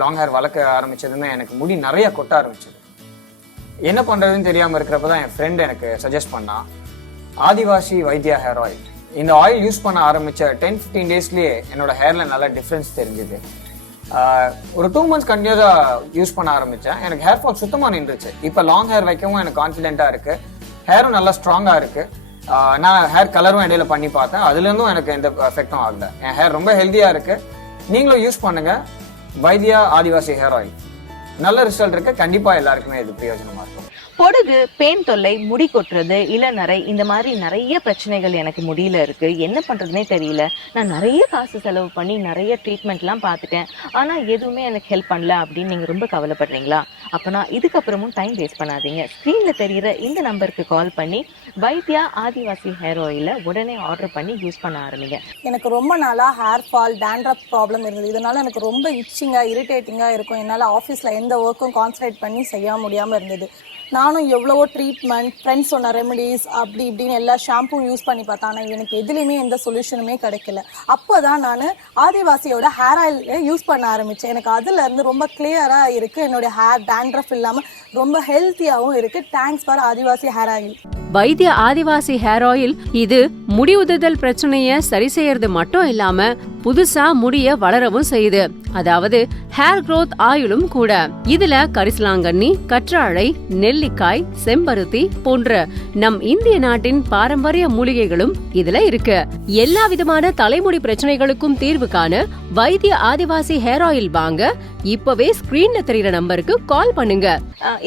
லாங் ஹேர் வளர்க்க ஆரம்பித்ததுமே எனக்கு முடி நிறைய கொட்ட ஆரம்பிச்சது. என்ன பண்ணுறதுன்னு தெரியாமல் இருக்கிறப்ப தான் என் ஃப்ரெண்டு எனக்கு சஜஸ்ட் பண்ணான் ஆதிவாசி வைத்தியா ஹேர் ஆயில். இந்த ஆயில் யூஸ் பண்ண ஆரம்பித்த 10-15 டேஸ்லேயே என்னோட ஹேரில் நல்லா டிஃப்ரென்ஸ் தெரிஞ்சுது. ஒரு 2 months கண்டினியூஸாக யூஸ் பண்ண ஆரம்பித்தேன். எனக்கு ஹேர் ஃபால் சுத்தமாக நின்றுச்சு. இப்போ லாங் ஹேர் வைக்கவும் எனக்கு கான்ஃபிடென்ட்டாக இருக்குது. ஹேரும் நல்லா ஸ்ட்ராங்காக இருக்குது. நான் ஹேர் கலரும் இடையில பண்ணி பார்த்தேன். அதுலேருந்தும் எனக்கு எந்த எஃபெக்டும் ஆகல. என் ஹேர் ரொம்ப ஹெல்த்தியாக இருக்கு. நீங்களும் யூஸ் பண்ணுங்க வைத்தியா ஆதிவாசி ஹேர் ஆயில். நல்ல ரிசல்ட் இருக்கு. கண்டிப்பா எல்லாருக்குமே இது பிரயோஜனமா இருக்கும். பொடுகு, பேன் தொல்லை, முடி கொட்டுறது, இளநரை, இந்த மாதிரி நிறைய பிரச்சனைகள் எனக்கு முடியல இருக்கு. என்ன பண்றதுனே தெரியல. நான் நிறைய காசு செலவு பண்ணி நிறைய ட்ரீட்மெண்ட்லாம் பார்த்துட்டேன். ஆனா எதுவுமே எனக்கு ஹெல்ப் பண்ணல அப்படின்னு நீங்க ரொம்ப கவலைப்படுறீங்களா? அப்பனா இதுக்கப்புறமும் டைம் வேஸ்ட் பண்ணாதீங்க. ஸ்கிரீன்ல தெரியுற இந்த நம்பருக்கு கால் பண்ணி வைத்தியா ஆதிவாசி ஹேர் ஆயில உடனே ஆர்டர் பண்ணி யூஸ் பண்ண ஆரம்பிங்க. எனக்கு ரொம்ப நாளா ஹேர் ஃபால், டாண்ட்ரஃப் ப்ராப்ளம் இருந்தது. இதனால எனக்கு ரொம்ப இச்சிங்கா, இரிட்டேட்டிங்கா இருக்கும். என்னால் ஆஃபீஸில் எந்த ஒர்க்கும் கான்சன்ட்ரேட் பண்ணி செய்ய முடியாமல் இருந்தது. நானும் எவ்வளவோ ட்ரீட்மெண்ட், ஃப்ரெண்ட்ஸ் சொன்ன ரெமெடிஸ், அப்படி இப்படின்னு எல்லா ஷாம்பூ யூஸ் பண்ணி பார்த்தேன். ஆனால் எனக்கு எதுலேயுமே எந்த சொல்யூஷனுமே கிடைக்கல. அப்போ தான் நான் ஆதிவாசியோட ஹேர் ஆயில் யூஸ் பண்ண ஆரம்பித்தேன். எனக்கு அதுலேருந்து ரொம்ப கிளியராக இருக்குது. என்னுடைய ஹேர் டாண்ட்ரஃப் இல்லாமல் ரொம்ப ஹெல்த்தியாகவும் இருக்குது. Thanks for Adivasi hair oil. வைத்திய ஆதிவாசி ஹேர் ஆயில் இது முடி உதிர்தல் பிரச்சனைய சரி செய்யறது மட்டும் இல்லாம புதுசா முடிய வளரவும் செய்யுது. அதாவது ஹேர் growth ஆயிலும் கூட. இதுல கரிசலாங்கண்ணி, கற்றாழை, நெல்லிக்காய், செம்பருத்தி போன்ற நம் இந்திய நாட்டின் பாரம்பரிய மூலிகைகளும் இதுல இருக்கு. எல்லா விதமான தலைமுடி பிரச்சனைகளுக்கும் தீர்வு காண வைத்திய ஆதிவாசி ஹேர் ஆயில் வாங்க இப்பவே ஸ்கிரீன்ல தெரியுற நம்பருக்கு கால் பண்ணுங்க.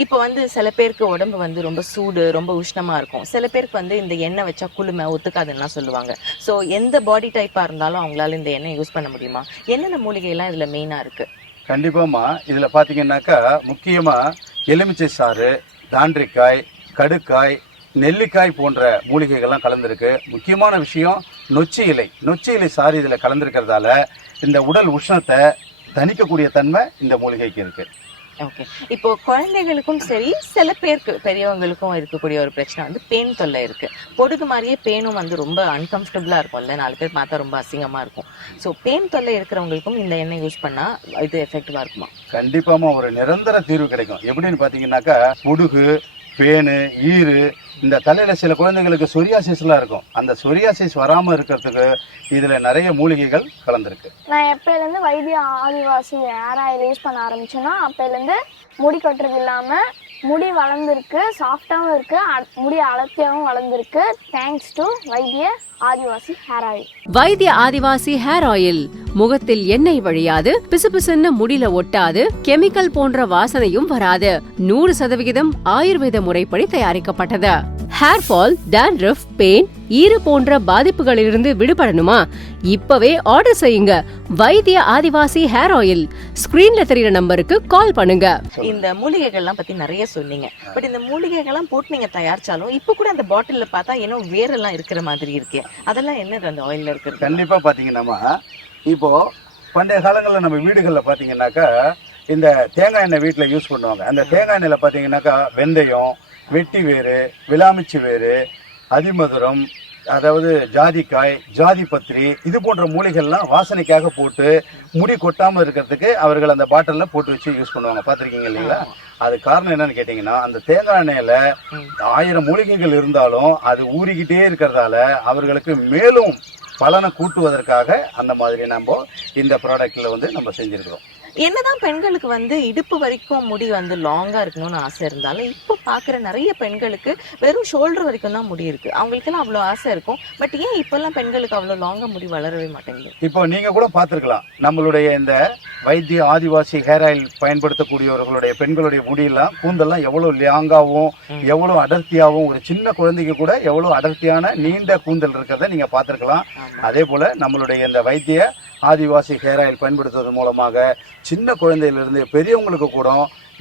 இப்போ வந்து சில பேருக்கு உடம்பு வந்து ரொம்ப சூடு, ரொம்ப உஷ்ணமா இருக்கும். சில பேருக்கு வந்து இந்த எண்ணெய் வச்சா குளுமை ஒத்துக்காதுன்னா சொல்லுவாங்க. ஸோ எந்த பாடி டைப்பா இருந்தாலும் அவங்களால இந்த எண்ணெய் யூஸ் பண்ண முடியுமா? என்னென்ன மூலிகை எல்லாம் இதுல மெயினா இருக்கு? கண்டிப்பாமா. இதுல பாத்தீங்கன்னாக்கா முக்கியமா எலுமிச்சை சாறு, தாண்டிக்காய், கடுக்காய், நெல்லிக்காய் போன்ற மூலிகைகள்லாம் கலந்துருக்கு. முக்கியமான விஷயம் நொச்சி இலை சாறு இதுல கலந்துருக்கிறதால இந்த உடல் உஷ்ணத்தை தணிக்கக்கூடிய தன்மை இந்த மூலிகைக்கு இருக்கு. ஓகே, இப்போ குழந்தைகளுக்கும் சரி, சில பேருக்கு பெரியவங்களுக்கும் இருக்கக்கூடிய ஒரு பிரச்சனை வந்து பேன் தொல்லை இருக்கு. பொடுகு மாதிரியே பேனும் வந்து ரொம்ப அன்கம்ஃபர்டபுளா இருக்கும்ல, 4 பேர் பார்த்தா ரொம்ப அசிங்கமா இருக்கும். ஸோ பேன் தொல்லை இருக்கிறவங்களுக்கும் இந்த எண்ணெய் யூஸ் பண்ணா இது எஃபெக்டிவா இருக்குமா? கண்டிப்பாமா ஒரு நிரந்தர தீர்வு கிடைக்கும். எப்படின்னு பாத்தீங்கன்னாக்கா பொடுகு, பேனு, ஈறு, இந்த தலையில சில குழந்தைங்களுக்கு சொரியாசிஸ்லாம் இருக்கும். அந்த சொரியாசிஸ் வராம இருக்கிறதுக்கு இதுல நிறைய மூலிகைகள் கலந்துருக்கு. நான் எப்பயிலேருந்து வைத்திய ஆதிவாசி ஹேர் ஆயில் யூஸ் பண்ண ஆரம்பிச்சேன்னா அப்பயிலேருந்து முடி கொட்டுறது இல்லாமல் முடி வளர்ந்துருக்கு, சாஃப்டாகவும் இருக்கு, முடி அடர்த்தியாகவும் வளர்ந்துருக்கு. தேங்க்ஸ் டு வைத்திய ஆதிவாசி ஹேர் ஆயில். வைத்திய ஆதிவாசி ஹேர் ஆயில் முகத்தில் எண்ணெய் வழியாது, பிசுபிசுன்னு முடியில ஒட்டாது, கெமிக்கல் போன்ற வாசனையும் வராது. 100% ஆயுர்வேத முறைப்படி தயாரிக்கப்பட்டது. ஹேர் ஃபால், டாண்ட்ரஃப், பெயின், ஈறு போன்ற பாதிப்புகளிலிருந்து விடுபடணுமா? இப்பவே ஆர்டர் செய்யுங்க. வைத்திய ஆதிவாசி ஹேர் ஆயில். ஸ்கிரீன்ல தெரியுற நம்பருக்கு கால் பண்ணுங்க. இந்த மூலிகைகள்லாம் பத்தி நிறைய சொன்னீங்க. பட் இந்த மூலிகைகள்லாம் போட்டு நீங்க தயாரிச்சாலும் இப்ப கூட அந்த பாட்டில்ல பார்த்தா இன்னும் வேரெல்லாம் இருக்கிற மாதிரி இருக்கே, அதெல்லாம் என்னது அந்த ஆயில்ல இருக்கிறது? கண்டிப்பா பாத்தீங்கன்னா இப்போ பண்டைய காலங்களில் நம்ம வீடுகளில் பார்த்தீங்கன்னாக்கா இந்த தேங்காய் எண்ணெய் வீட்டில் யூஸ் பண்ணுவாங்க. அந்த தேங்காய் எண்ணெயில் பார்த்தீங்கன்னாக்கா வெந்தயம், வெட்டி வேறு, விளாமிச்சி வேறு, அதிமதுரம், அதாவது ஜாதிக்காய், ஜாதி பத்திரி, இது போன்ற மூலிகைகள்லாம் வாசனைக்காக போட்டு முடி கொட்டாமல் இருக்கிறதுக்கு அவர்கள் அந்த பாட்டிலில் போட்டு வச்சு யூஸ் பண்ணுவாங்க. பார்த்துருக்கீங்க இல்லைங்களா? அது காரணம் என்னன்னு கேட்டிங்கன்னா, அந்த தேங்காய் எண்ணெயில் 1000 மூலிகைகள் இருந்தாலும் அது ஊறிக்கிட்டே இருக்கிறதால அவர்களுக்கு மேலும் பலனை கூட்டுவதற்காக அந்த மாதிரி நம்ம இந்த ப்ராடக்ட்ல வந்து நம்ம செஞ்சிருக்கிறோம். என்னதான் பெண்களுக்கு வந்து இடுப்பு வரைக்கும் முடி வந்து லாங்கா இருக்கணும்னு ஆசை இருந்தாலும் இப்போ பாக்குற நிறைய பெண்களுக்கு வெறும் ஷோல்டர் வரைக்கும் தான் முடி இருக்கு. அவங்களுக்கு எல்லாம் அவ்வளவு ஆசை இருக்கும். பட் ஏன் இப்பெல்லாம் பெண்களுக்கு அவ்வளவு லாங்கா முடி வளரவே மாட்டேங்குது? இப்போ நீங்க கூட பார்த்திருக்கலாம், நம்மளுடைய இந்த வைத்திய ஆதிவாசி ஹேர் ஆயில் பயன்படுத்தக்கூடியவர்களுடைய பெண்களுடைய முடியெல்லாம் கூந்தெல்லாம் எவ்வளவு லாங்காவும் எவ்வளவு அடர்த்தியாகவும், ஒரு சின்ன குழந்தைக்கு கூட எவ்வளவு அடர்த்தியான நீண்ட கூந்தல் இருக்கிறத நீங்க பார்த்திருக்கலாம். அதே போல நம்மளுடைய இந்த வைத்திய ஆதிவாசி ஹேர் ஆயில் பயன்படுத்துவதன் மூலமாக சின்ன குழந்தையிலிருந்து பெரியவங்களுக்கு கூட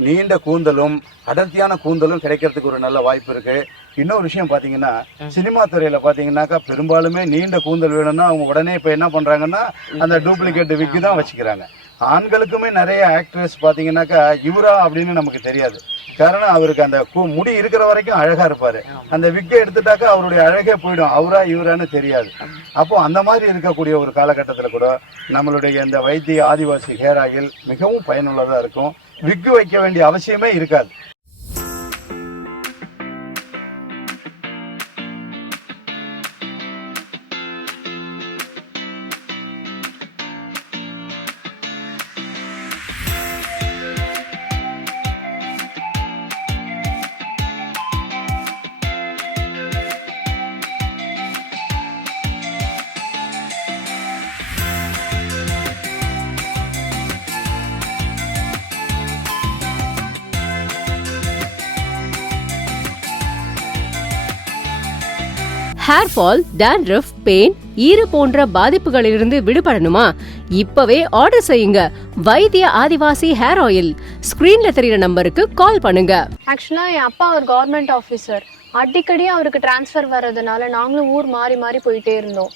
நீண்ட கூந்தலும் அடர்த்தியான கூந்தலும் கிடைக்கிறதுக்கு ஒரு நல்ல வாய்ப்பு இருக்கு. இன்னொரு விஷயம் பாத்தீங்கன்னா, சினிமா துறையில பாத்தீங்கன்னாக்கா பெரும்பாலுமே நீண்ட கூந்தல் வேணும்னா அவங்க உடனே இப்ப என்ன பண்றாங்கன்னா அந்த டூப்ளிகேட் விக்கு தான் வச்சுக்கிறாங்க. ஆண்களுக்குமே நிறைய ஆக்ட்ரஸ் பாத்தீங்கன்னாக்கா இவரா அப்படின்னு நமக்கு தெரியாது. காரணம், அவருக்கு அந்த முடி இருக்கிற வரைக்கும் அழகா இருப்பாரு. அந்த விக்கை எடுத்துட்டாக்கா அவருடைய அழகே போயிடும், அவரா இவரான்னு தெரியாது. அப்போ அந்த மாதிரி இருக்கக்கூடிய ஒரு காலகட்டத்தில் கூட நம்மளுடைய இந்த வைத்திய ஆதிவாசி ஹேர் ஆயில் மிகவும் பயனுள்ளதா இருக்கும். விக்கு வைக்க வேண்டிய அவசியமே இருக்காது. ஹேர் ஃபால், டாண்ட்ரஃப், பெயின், ஈறு போன்ற பாதிப்புகளிலிருந்து விடுபடணுமா? இப்பவே ஆர்டர் செய்யுங்க. வைத்திய ஆதிவாசி ஹேர் ஆயில். ஸ்கிரீன்ல தெரியுற நம்பருக்கு கால் பண்ணுங்க. ஆக்சுவலா என் அப்பா ஒரு கவர்மெண்ட் ஆஃபீஸர். அடிக்கடி அவருக்கு டிரான்ஸ்ஃபர் வர்றதுனால நாங்களும் ஊர் மாறி மாறி போயிட்டே இருந்தோம்.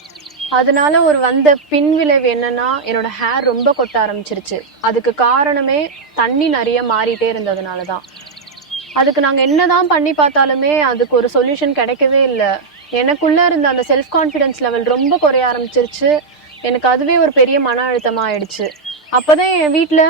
அதனால ஒரு வந்த பின்விளைவு என்னன்னா, என்னோட ஹேர் ரொம்ப கொட்ட ஆரம்பிச்சிருச்சு. அதுக்கு காரணமே தண்ணி நிறைய மாறிட்டே இருந்ததுனாலதான். அதுக்கு நாங்க என்னதான் பண்ணி பார்த்தாலுமே அதுக்கு ஒரு சொல்யூஷன் கிடைக்கவே இல்லை. எனக்குள்ள இருந்த அந்த செல்ஃப் கான்ஃபிடன்ஸ் லெவல் ரொம்ப குறைய ஆரம்பிச்சிருச்சு. எனக்கு அதுவே ஒரு பெரிய மன அழுத்தமா ஆயிடுச்சு. அப்பதான் என் வீட்டுல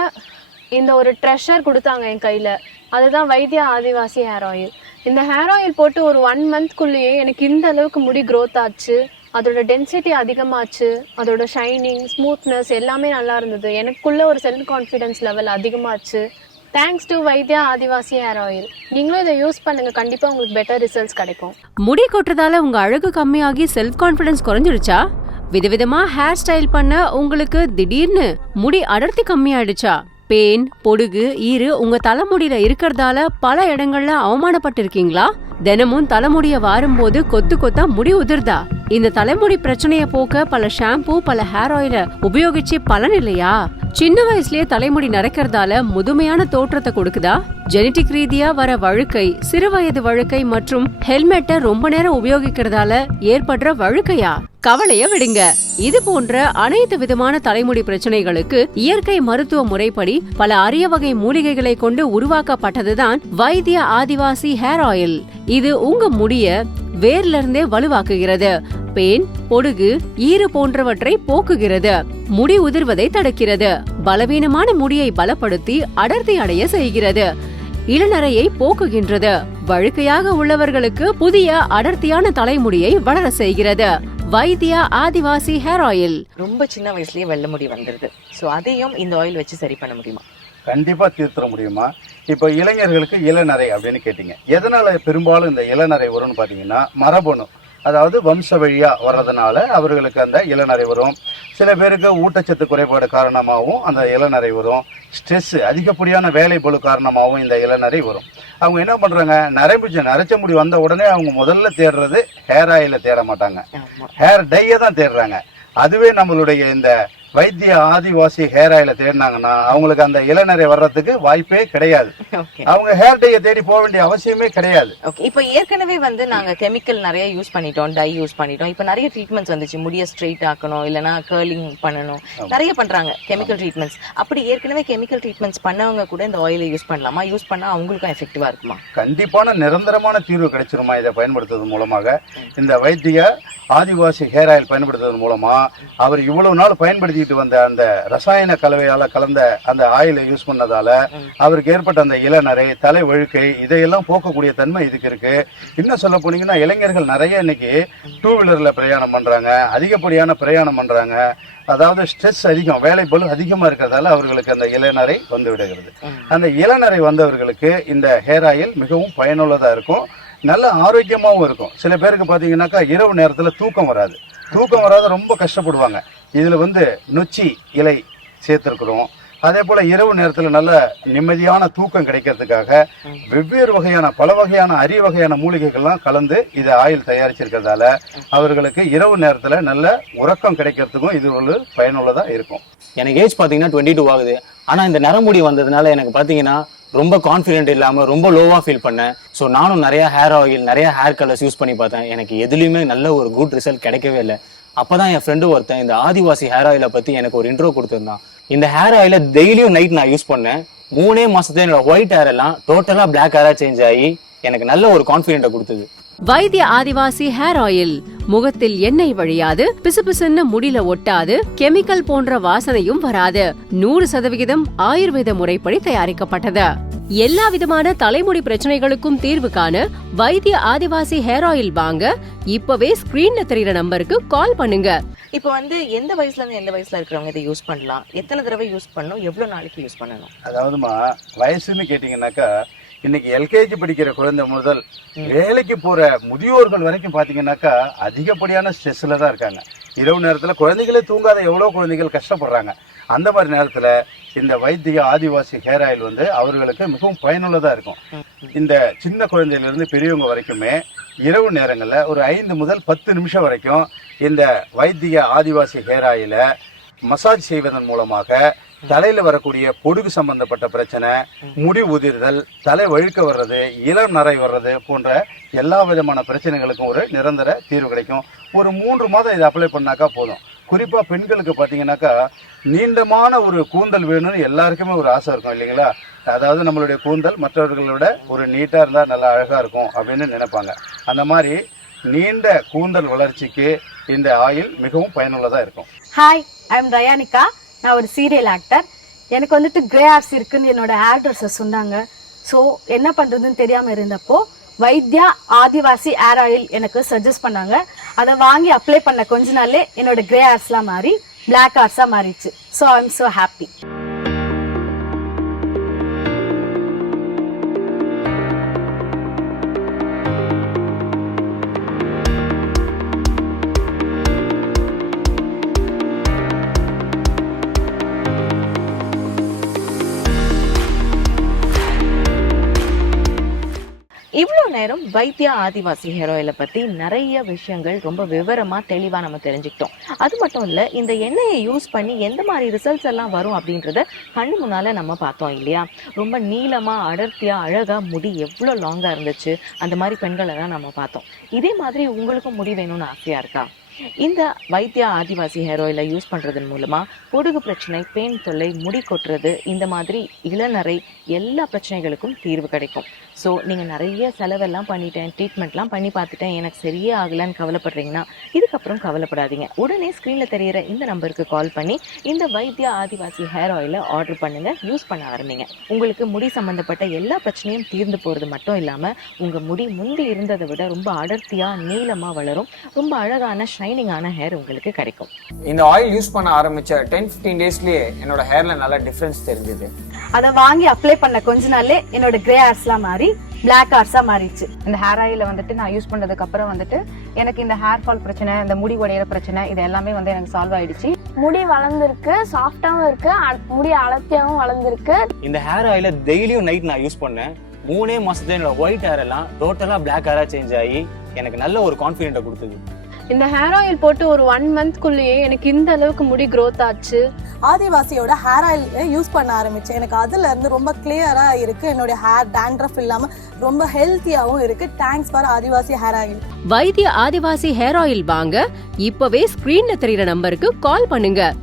இந்த ஒரு ட்ரெஷர் கொடுத்தாங்க என் கையில. அதுதான் வைத்திய ஆதிவாசி ஹேர் ஆயில். இந்த ஹேர் ஆயில் போட்டு ஒரு 1 மந்த்க்குள்ளேயே எனக்கு இந்த அளவுக்கு முடி க்ரோத் ஆச்சு. அதோட டென்சிட்டி அதிகமாச்சு. அதோட ஷைனிங், ஸ்மூத்னஸ் எல்லாமே நல்லா இருந்தது. எனக்குள்ள ஒரு செல்ஃப் கான்ஃபிடன்ஸ் லெவல் அதிகமாச்சு. Thanks to Vaidya Adivasi hair oil. நீங்களும் இதை யூஸ் பண்ணுங்க, கண்டிப்பா உங்களுக்கு பெட்டர் ரிசல்ட்ஸ் கிடைக்கும். முடி கொட்டுறதால உங்க அழகு கம்மியாகி செல்ஃப் கான்ஃபிடன்ஸ் குறைஞ்சிருச்சா? விதவிதமா ஹேர் ஸ்டைல் பண்ண உங்களுக்கு திடீர்னு முடி அடர்த்தி கம்மியாயிடுச்சா? பேன், பொடுகு, ஈறு உங்க தலைமுடியில இருக்கிறதால பல இடங்கள்ல அவமானப்பட்டிருக்கீங்களா? தினமும் தலைமுடிய வாரும்போது கொத்து கொத்தா முடி உதிர்தா? இந்த தலைமுடி பிரச்சனைய போக்க பல ஷாம்பூ, பல ஹேர் ஆயில உபயோகிச்சு பலன் இல்லையா? சின்ன வயசுலயே தலைமுடி நரைக்கிறதால முதுமையான தோற்றத்தை கொடுக்குதா? ஜெனடிக் ரீதியா வர வழுக்கை, சிறு வயது வழுக்கை மற்றும் ஹெல்மெட்டை ரொம்ப நேரம் உபயோகிக்கிறதால ஏற்படுற வழுக்கையா? கவலைய விடுங்க. இது போன்ற அனைத்து விதமான தலைமுடி பிரச்சனைகளுக்கு இயற்கை மருத்துவ முறைப்படி பல அரிய வகை மூலிகைகளை கொண்டு உருவாக்கப்பட்டதுதான் வைத்திய ஆதிவாசி ஹேர் ஆயில். இது உங்க முடிய வேர்ல இருந்தே வலுவாக்குகிறது. பேன், பொடுகு, ஈறு போன்றவற்றை போக்குகிறது. முடி உதிர்வதை தடுக்கிறது. பலவீனமான முடியை பலப்படுத்தி அடர்த்தி அடைய செய்கிறது. இளநரையை போக்குகின்றது. வழுக்கையாக உள்ளவர்களுக்கு புதிய அடர்த்தியான தலைமுடியை வளர செய்கிறது. வைத்தியா ஆதிவாசி ஹேர் ஆயில். ரொம்ப சின்ன வயசுலயே வெள்ளை முடி வந்துருது. சோ அதையும் இந்த ஆயில் வச்சு சரி பண்ண முடியுமா? கண்டிப்பா தீர்த்திட முடியுமா? இப்போ இளைஞர்களுக்கு இளநரை அப்படின்னு கேட்டீங்க. எதனால பெரும்பாலும் இந்த இளநரை வரும்னு பாத்தீங்கன்னா, மரபணு. அதாவது வம்ச வழியா வர்றதுனால அவர்களுக்கு அந்த இளநரை வரும். சில பேருக்கு ஊட்டச்சத்து குறைபாடு காரணமாகவும் அந்த இளநரை வரும். ஸ்ட்ரெஸ், அதிகப்படியான வேலை பளு காரணமாகவும் இந்த இளநரை வரும். அவங்க என்ன பண்றாங்க, நரைச்ச முடி வந்த உடனே அவங்க முதல்ல தேடுறது ஹேர் ஆயில தேட மாட்டாங்க, ஹேர் டையை தான் தேடுறாங்க. அதுவே நம்மளுடைய இந்த வைத்திய ஆதிவாசி ஹேர் ஆயில தேடினாங்கன்னா அவங்களுக்கு அந்த இளநரை வர்றதுக்கு வாய்ப்பே கிடையாது. அவங்க ஹேர் டையை தேடி போக வேண்டிய அவசியமே கிடையாது. இப்போ ஏற்கனவே நாங்க கெமிக்கல் நிறைய யூஸ் பண்ணிட்டோம், டை யூஸ் பண்ணிட்டோம். இப்போ நிறைய ட்ரீட்மெண்ட்ஸ் வந்துச்சு, முடிய ஸ்ட்ரெயிட் ஆக்கணும், இல்லைன்னா கேர்லிங் பண்ணணும், நிறைய பண்றாங்க கெமிக்கல் ட்ரீட்மெண்ட்ஸ். அப்படி ஏற்கனவே கெமிக்கல் ட்ரீட்மெண்ட்ஸ் பண்ணவங்க கூட இந்த ஆயிலை யூஸ் பண்ணலாமா? யூஸ் பண்ணா அவங்களுக்கும் எஃபெக்டிவா இருக்குமா? கண்டிப்பான நிரந்தரமான தீர்வு கிடைச்சிருமா இதை பயன்படுத்துறது மூலமாக? இந்த வைத்திய ஆதிவாசி ஹேர் ஆயில் பயன்படுத்துவதன் மூலமா அவர் இவ்வளவு நாள் பயன்படுத்திட்டு வந்த அந்த ரசாயன கலவையால கலந்த அந்த ஆயிலை யூஸ் பண்ணதால அவருக்கு ஏற்பட்ட அந்த இளநரை, தலை வழுக்கை, இதையெல்லாம் போக்கக்கூடிய தன்மை இதுக்கு இருக்கு. இன்னும் சொல்ல போனீங்கன்னா இளைஞர்கள் நிறைய இன்னைக்கு 2 வீலர்ல பிரயாணம் பண்றாங்க, அதிகப்படியான பிரயாணம் பண்றாங்க. அதாவது ஸ்ட்ரெஸ் அதிகம், வேலை பளு அதிகமா இருக்கிறதால அவர்களுக்கு அந்த இளநரை வந்து விடுகிறது. அந்த இளநரை வந்தவர்களுக்கு இந்த ஹேர் ஆயில் மிகவும் பயனுள்ளதா இருக்கும், நல்ல ஆரோக்கியமாகவும் இருக்கும். சில பேருக்கு பார்த்தீங்கன்னாக்கா இரவு நேரத்தில் தூக்கம் வராது, ரொம்ப கஷ்டப்படுவாங்க. இதில் நொச்சி இலை சேர்த்துருக்குறோம். அதே போல் இரவு நேரத்தில் நல்ல நிம்மதியான தூக்கம் கிடைக்கிறதுக்காக வெவ்வேறு வகையான பல வகையான அரிய வகையான மூலிகைகள்லாம் கலந்து இதை ஆயில் தயாரிச்சிருக்கிறதால அவர்களுக்கு இரவு நேரத்தில் நல்ல உறக்கம் கிடைக்கிறதுக்கும் இது ஒரு பயனுள்ளதாக இருக்கும். எனக்கு ஏஜ் பார்த்தீங்கன்னா 22 ஆகுது. ஆனால் இந்த நரமுடி வந்ததுனால எனக்கு பார்த்தீங்கன்னா ரொம்ப கான்ஃபிடென்ட் இல்லாமல் ரொம்ப லோவாக ஃபீல் பண்ணேன். ஸோ நானும் நிறைய ஹேர் ஆயில், நிறைய ஹேர் கலர்ஸ் யூஸ் பண்ணி பார்த்தேன். எனக்கு எதுலேயுமே நல்ல ஒரு குட் ரிசல்ட் கிடைக்கவே இல்லை. அப்போ தான் என் ஃப்ரெண்டு ஒருத்தன் இந்த ஆதிவாசி ஹேர் ஆயிலை பற்றி எனக்கு ஒரு இன்ட்ரோ கொடுத்துருந்தான். இந்த ஹேர் ஆயிலை டெய்லியும் நைட் நான் யூஸ் பண்ணேன். 3 மாசத்துல என்னோட ஒயிட் ஹேர் எல்லாம் டோட்டலாக பிளாக் ஹேராக சேஞ்ச் ஆகி எனக்கு நல்ல ஒரு கான்ஃபிடென்ட்டை கொடுத்தது. வைத்திய ஆதிவாசி ஹேர் ஆயில் முகத்தில் எண்ணெய் வழியாது, பிசுபிசுன்னு முடில ஒட்டாது, கெமிக்கல் போன்ற வாசனையும் வராது. 100% ஆயுர்வேத முறைப்படி தயாரிக்கப்பட்டது. எல்லா விதமான தலைமுடி பிரச்சனைகளுக்கும் தீர்வு காண வைத்திய ஆதிவாசி ஹேர் ஆயில் வாங்க இப்பவே ஸ்கிரீன்ல தெரியுற நம்பருக்கு கால் பண்ணுங்க. இப்போ எந்த வயசுல இருந்து எந்த வயசுல இருக்கிறவங்க இதை யூஸ் பண்ணலாம்? எத்தனை தடவை யூஸ் பண்ணணும்? எவ்வளவு நாளைக்கு யூஸ் பண்ணணும்? அதாவதுமா வயசுன்னு கேட்டீங்கன்னாக்கா இன்னைக்கு எல்கேஜி படிக்கிற குழந்தை முதல் வேலைக்கு போற முதியோர்கள் வரைக்கும் பாத்தீங்கன்னாக்கா அதிகப்படியான ஸ்ட்ரெஸ்ல தான் இருக்காங்க. இரவு நேரத்துல குழந்தைகளே தூங்காத எவ்வளவு குழந்தைகள் கஷ்டப்படுறாங்க. அந்த மாதிரி நேரத்துல இந்த வைத்திய ஆதிவாசி ஹேர் ஆயில் அவர்களுக்கு மிகவும் பயனுள்ளதா இருக்கும். இந்த சின்ன குழந்தையில இருந்து பெரியவங்க வரைக்குமே இரவு நேரங்கள்ல ஒரு 5 முதல் 10 நிமிஷம் வரைக்கும் இந்த வைத்திய ஆதிவாசி ஹேர் ஆயில மசாஜ் செய்வதன் மூலமாக தலையில வரக்கூடிய பொடுகு சம்பந்தப்பட்ட பிரச்சனை, முடி உதிர்தல், தலை வழுக்க வர்றது, இளம் நரை வர்றது போன்ற எல்லா விதமான பிரச்சனைகளுக்கும் ஒரு நிரந்தர தீர்வு கிடைக்கும். ஒரு 3 மாதம் இதை அப்ளை பண்ணாக்கா போதும். குறிப்பா பெண்களுக்கு பாத்தீங்கன்னாக்கா நீண்டமான ஒரு கூந்தல் வேணும்னு எல்லாருக்குமே ஒரு ஆசை இருக்கும் இல்லைங்களா? அதாவது நம்மளுடைய கூந்தல் மற்றவர்களோட ஒரு நீட்டா இருந்தா நல்லா அழகா இருக்கும் அப்படின்னு நினைப்பாங்க. அந்த மாதிரி நீண்ட கூந்தல் வளர்ச்சிக்கு இந்த ஆயில் மிகவும் பயனுள்ளதா இருக்கும். Hi, I am Rayanika. நான் ஒரு சீரியல் ஆக்டர். எனக்கு கிரே ஹேர்ஸ் இருக்குன்னு என்னோட ஹேர் ட்ரெஸ்ஸர் சொன்னாங்க. ஸோ என்ன பண்றதுன்னு தெரியாம இருந்தப்போ வைத்தியா ஆதிவாசி ஹேர் ஆயில் எனக்கு சஜஸ்ட் பண்ணாங்க. அதை வாங்கி அப்ளை பண்ண கொஞ்ச நாள்லே என்னோட கிரே ஹேர்ஸ்லாம் மாறி பிளாக் ஹேர்ஸா மாறிடுச்சு. So I am so happy. இவ்வளோ நேரம் வைத்தியா ஆதிவாசி ஹேர் ஆயிலை பற்றி நிறைய விஷயங்கள் ரொம்ப விவரமாக தெளிவாக நம்ம தெரிஞ்சுக்கிட்டோம். அது மட்டும் இல்லை, இந்த எண்ணெயை யூஸ் பண்ணி எந்த மாதிரி ரிசல்ட்ஸ் எல்லாம் வரும் அப்படின்றத கண்ணு முன்னால் நம்ம பார்த்தோம் இல்லையா? ரொம்ப நீளமாக அடர்த்தியாக அழகாக முடி எவ்வளோ லாங்காக இருந்துச்சு, அந்த மாதிரி பெண்களை தான் நம்ம பார்த்தோம். இதே மாதிரி உங்களுக்கும் முடி வேணும்னு ஆசையாக இருக்கா? இந்த வைத்தியா ஆதிவாசி ஹேர் ஆயிலை யூஸ் பண்ணுறதன் மூலமாக பொடுகு பிரச்சனை, பேன் தொல்லை, முடி கொட்டுறது, இந்த மாதிரி இளநரை எல்லா பிரச்சனைகளுக்கும் தீர்வு கிடைக்கும். ஸோ நீங்கள் நிறைய செலவெல்லாம் பண்ணிட்டேன், ட்ரீட்மெண்ட்லாம் பண்ணி பார்த்துட்டேன், எனக்கு சரியே ஆகலைன்னு கவலைப்படுறீங்கன்னா இதுக்கப்புறம் கவலைப்படாதீங்க. உடனே ஸ்க்ரீனில் தெரிகிற இந்த நம்பருக்கு கால் பண்ணி இந்த வைத்தியா ஆதிவாசி ஹேர் ஆயிலை ஆர்டர் பண்ணுங்கள், யூஸ் பண்ண ஆரம்பிங்க. உங்களுக்கு முடி சம்மந்தப்பட்ட எல்லா பிரச்சனையும் தீர்ந்து போகிறது மட்டும் இல்லாமல் உங்கள் முடி முந்தி இருந்ததை விட ரொம்ப அடர்த்தியாக நீளமாக வளரும், ரொம்ப அழகான ஷைனிங்கான ஹேர் உங்களுக்கு கிடைக்கும். இந்த ஆயில் யூஸ் பண்ண ஆரம்பிச்ச 10-15 டேஸ்லயே என்னோட ஹேர்ல நல்ல டிஃபரன்ஸ் தெரிஞ்சது. அதை வாங்கி அப்ளை பண்ண கொஞ்ச நாள்லே என்னோட கிரே ஹேர்ஸ்லாம் மாறி பிளாக் ஹார்ஸா மாறிடுச்சு. இந்த ஹேர் ஆயில வந்துட்டு நான் யூஸ் பண்ணதுக்கு அப்புறம் வந்துட்டு எனக்கு இந்த ஹேர் ஃபால் பிரச்சனை, இந்த முடி உடையிற பிரச்சனை, இது எல்லாமே வந்து எனக்கு சால்வ் ஆயிடுச்சு. முடி வளர்ந்துருக்கு, சாஃப்டாவும் இருக்கு, முடி அடர்த்தியாவும் வளர்ந்துருக்கு. இந்த ஹேர் ஆயில டெய்லியும் நைட் நான் யூஸ் பண்ணேன். 3 மாசத்துல என்னோட ஒயிட் ஹேர் எல்லாம் டோட்டலா பிளாக் ஹேரா சேஞ்ச் ஆகி எனக்கு நல்ல ஒரு கான்ஃபிடென்ட்டை கொடுத்தது. இந்த ஹேர் ஆயில் போட்டு ஒரு 1 மந்த்க்குள்ளேயே எனக்கு இந்த அளவுக்கு முடி growth ஆச்சு. ஆதிவாசியோட ஹேர் ஆயில் யூஸ் பண்ண ஆரம்பிச்சேன். எனக்கு அதுல இருந்து ரொம்ப கிளியரா இருக்கு. என்னோட ஹேர் டேண்ட்ரஃப் இல்லாம ரொம்ப ஹெல்த்தியாவும் இருக்கு. Thanks for Adivasi hair oil. வைத்திய ஆதிவாசி ஹேர் ஆயில் வாங்க இப்பவே ஸ்கிரீன்ல தெரியுற நம்பருக்கு கால் பண்ணுங்க.